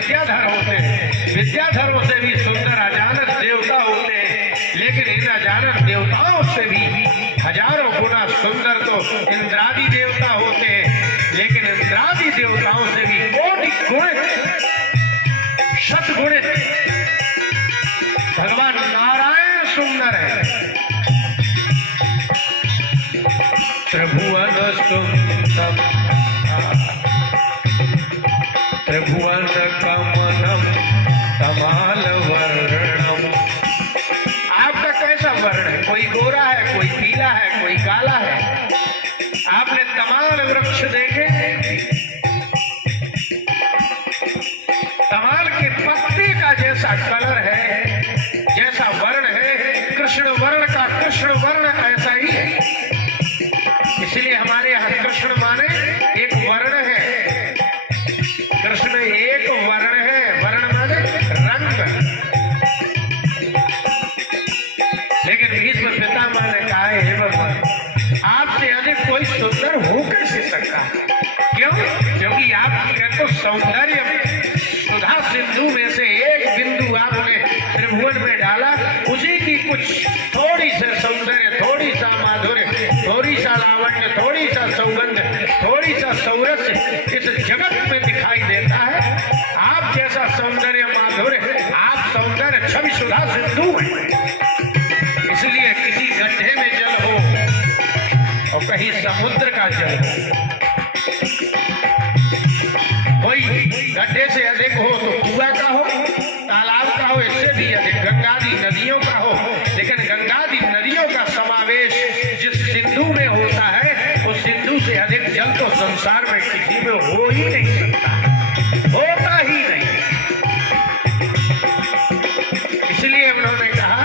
विद्याधर होते हैं। विद्याधरों से भी सुंदर अजानत देवता होते हैं, लेकिन इन अजानत देवताओं से भी हजारों गुना सुंदर तो इंद्रादि देवता होते हैं, लेकिन इंद्रादि देवताओं से भी कोटि गुणित शतगुणित भगवान नारायण सुंदर है। त्रिभुवन सुंदर त्रिभुवन कमलम कमाल वर्णम। आपका कैसा वर्ण है? कोई गोरा है, कोई पीला है, कोई काला है। आपने तमाल वृक्ष देखे? तमाल के पत्ते का जैसा कलर है, जैसा वर्ण है, कृष्ण वर्ण का कृष्ण वर्ण ऐसा ही है। इसलिए हमारे यहाँ कृष्ण माने एक वर्ण है। कृष्ण एक वर्ण है, वर्ण माने रंग। लेकिन भीष्म पितामह ने कहा, हे भगवान, आपसे अधिक कोई सुंदर हो कैसे सकता है? क्यों? क्योंकि आपके तो सौंदर्य सुधा सिंधु में से एक बिंदु आपने त्रिभुवन में डाला, उसी की कुछ थोड़ी सा सौंदर्य, थोड़ी सा माधुर्य, थोड़ी सा लावण्य, थोड़ी सा सौगंध, थोड़ी सा सौरस्य इस जगत में दिखाई देता है। आप जैसा सौंदर्य माधुर्य, आप सौंदर्य छवि सुधा सिंधु है। इसलिए किसी गड्ढे में जल हो और कहीं समुद्र का जल हो, कोई गड्ढे से अधिक हो तो कुआं का हो, तालाब का हो, इससे भी अधिक गंगादी नदियों का हो। लेकिन गंगादी नदियों का समावेश जिस सिंधु में होता है, उस सिंधु से अधिक जल तो संसार में किसी में हो ही नहीं सकता, होता ही नहीं। इसलिए उन्होंने कहा,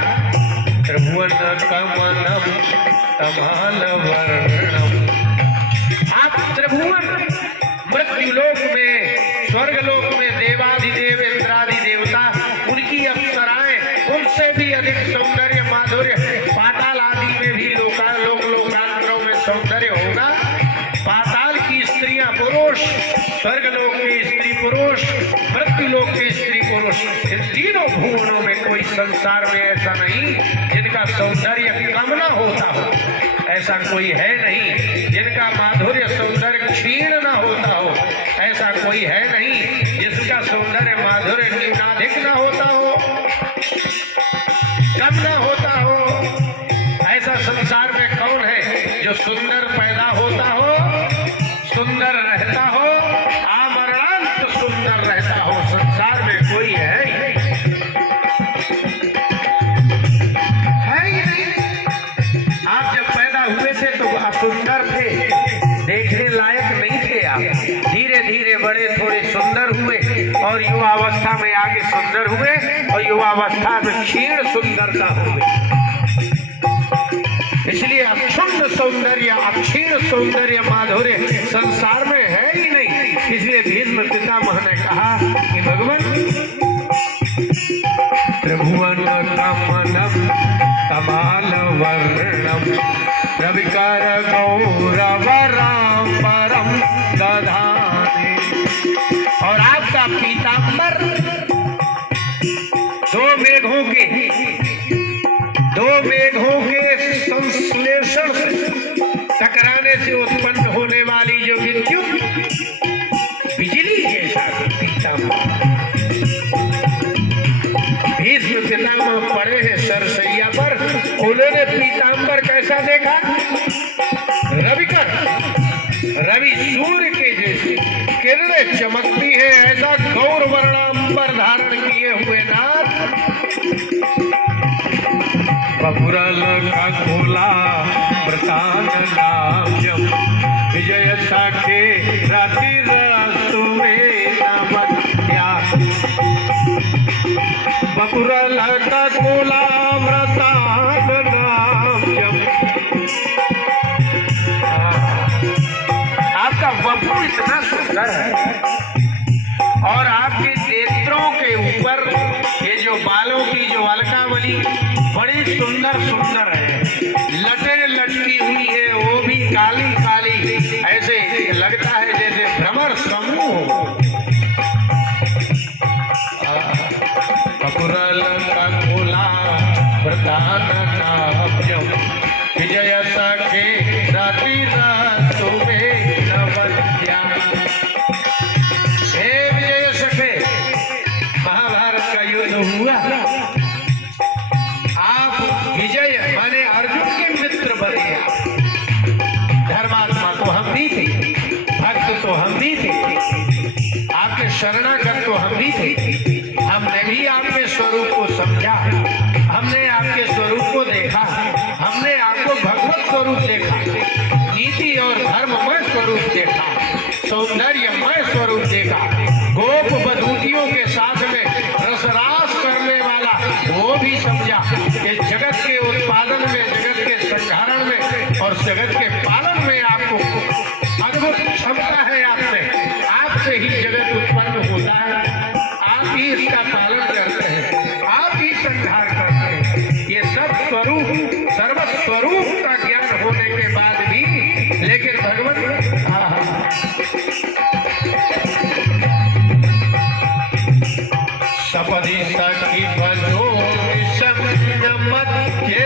त्रिभुवन कमलम कमाल वर्णम। आप त्रिभुवन मृत्युलोक में, स्वर्गलोक में देवाधिदेव इंद्रादि देवता, उनकी अप्सराएं, उनसे भी अधिक सौंदर्य माधुर्य पाताल आदि में भी लोकांतरों में सौंदर्य होगा। पाताल की स्त्रियां पुरुष, स्वर्गलोक की स्त्री पुरुष, मृत्युलोक की स्त्री पुरुष, इन तीनों भुवनों में कोई संसार में ऐसा नहीं जिनका सौंदर्य कम न होता हो। ऐसा कोई है नहीं जिनका माधुर्य सौंदर्य क्षीण न होता हो। ऐसा कोई है नहीं जिसका सौंदर्य माधुर्य न्यूनाधिक न होता हो, कम न होता हो। ऐसा संसार में कौन है जो सुंदर पैदा होता हो, सुंदर रहता हो, आमरणांत सुंदर रहता हो? संसार में कोई है ही नहीं। आप जब पैदा हुए थे तो आप सुंदर थे, देखने लायक नहीं थे। आप धीरे धीरे बड़े थोड़े सुंदर हुए और युवावस्था में आगे सुंदर हुए और युवावस्था में क्षीण सुंदरता हो गई। इसलिए अक्षुण्ण सौंदर्य, अक्षीण सौंदर्य माधुर्य संसार में है ही नहीं। इसलिए भीष्म पितामह ने कहा कि भगवान, त्रिभुवन कमलम कमाल वर्णम रविकर गौरव राम परम दधाने। और आपका पीताम्बर दो मेघों के संश्लेषण से टकराने से उत्पन्न होने वाली जो विद्युत बिजली जैसा पीताम्बर। भीष्म पितामह पड़े हैं सरसैया पर, उन्होंने पीताम्बर कैसा देखा? रविकर, रवि सूर्य के जैसी किरणें चमकती है, ऐसा गौर वर्णांबर धारण किए हुए नाथ। बपुरल का खोला प्रतान नाम विजय साखे राति रास्तु में नमत्या। बपुरल का खोला प्रतान नाम। आपका बपू इतना सुंदर है और आपके नेत्रों के ऊपर ये जो बालों की जो अलकावली बड़ी सुंदर सुंदर है, लटें लटकी हुई है, वो भी काली काली, ऐसे लगता है जैसे भ्रमर समूह हो। थी, हमने भी आपके स्वरूप को समझा, हमने आपके स्वरूप को देखा, हमने आपको भगवत स्वरूप देखा, नीति और धर्ममय स्वरूप देखा, सौंदर्यमय स्वरूप देखा, गोप बधूतियों के साथ में रसरास करने वाला वो भी समझा कि जगत के उत्पादन में, जगत के संधारण में और जगत के पालन में आपको अद्भुत क्षमता है। आपसे ही जगत उत्पन्न होता है, आप ही इसका पालन करते हैं, आप ही संहार करते हैं। ये सब स्वरूप सर्वस्वरूप का ज्ञान होने के बाद भी लेकिन भगवान सपदी सखी बजो मध्य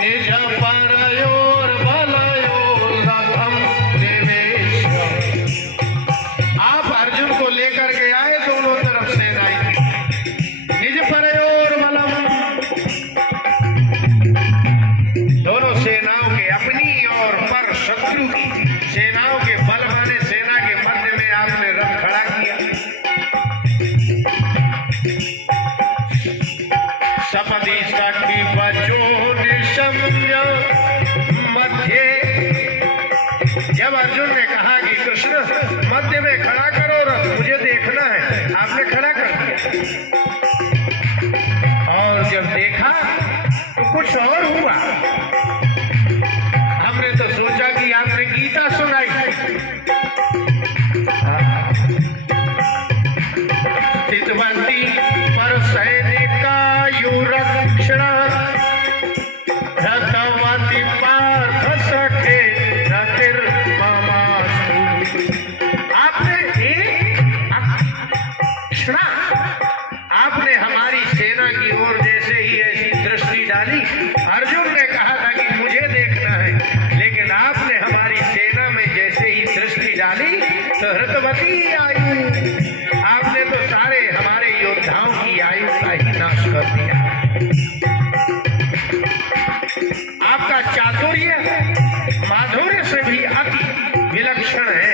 निज परयोर बलयोर रथम देवेश। आप अर्जुन को लेकर के आए, दोनों तरफ सेनाएं निज परयोर बलम, दोनों सेनाओं के अपनी और पर शत्रु की सेनाओं के बल माने सेना के मध्य में आपने रथ खड़ा किया। सपदी सखी बजो निशम्य मध्य। जब अर्जुन ने कहा कि कृष्ण मध्य में खड़ा करो रथ, मुझे देखना है, आपने खड़ा कर दिया। और जब देखा तो कुछ और हुआ। हमने तो सोचा कि आपने गीता सुनाई। स्थितवंती पर सैनिकायुरक्षणा रथवती पार्थ सखे रतिर्ममास्तु। आपने क्षणा आपने हमारी सेना की ओर जैसे ही ऐसी दृष्टि डाली। अर्जुन ने कहा था कि मुझे देखना है, लेकिन आपने हमारी सेना में जैसे ही दृष्टि डाली तो हृतवती आयु, आपने तो सारे हमारे योद्धाओं की आयु का ही नाश कर दिया। आपका चातुर्य माधुर्य से भी अति विलक्षण है।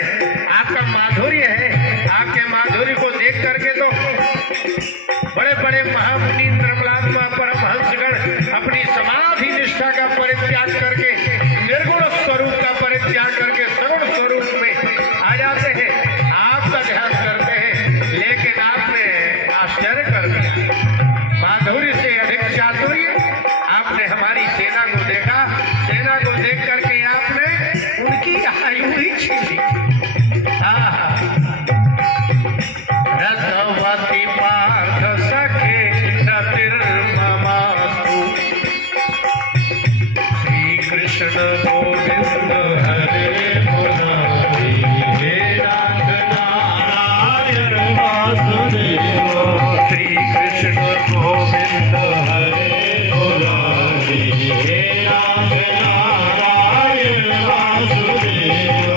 आपका माधुर्य है, आपके माधुर्य को देख करके तो बड़े बड़े महामुनि निर्मलात्मा परमहंसगण अपनी समाधि निष्ठा का परित्याग करके, निर्गुण स्वरूप का परित्याग करके सगुण स्वरूप में आ जाते हैं, आपका ध्यान करते हैं। लेकिन आपने आश्चर्य कर दिया। माधुर्य से अधिक चातुर्य आपने हमारी सेना को देखा। सेना को देख करके आपने उनकी आयु ही छीन ली। रथवती पार्थ सखे रतिर्ममास्तु। श्री कृष्ण गोविंद हरे मुरारी, हे नाथ नारायण वासुदेव। श्री कृष्ण गोविंद हरे मुरारी, हे नाथ नारायण वासुदेव।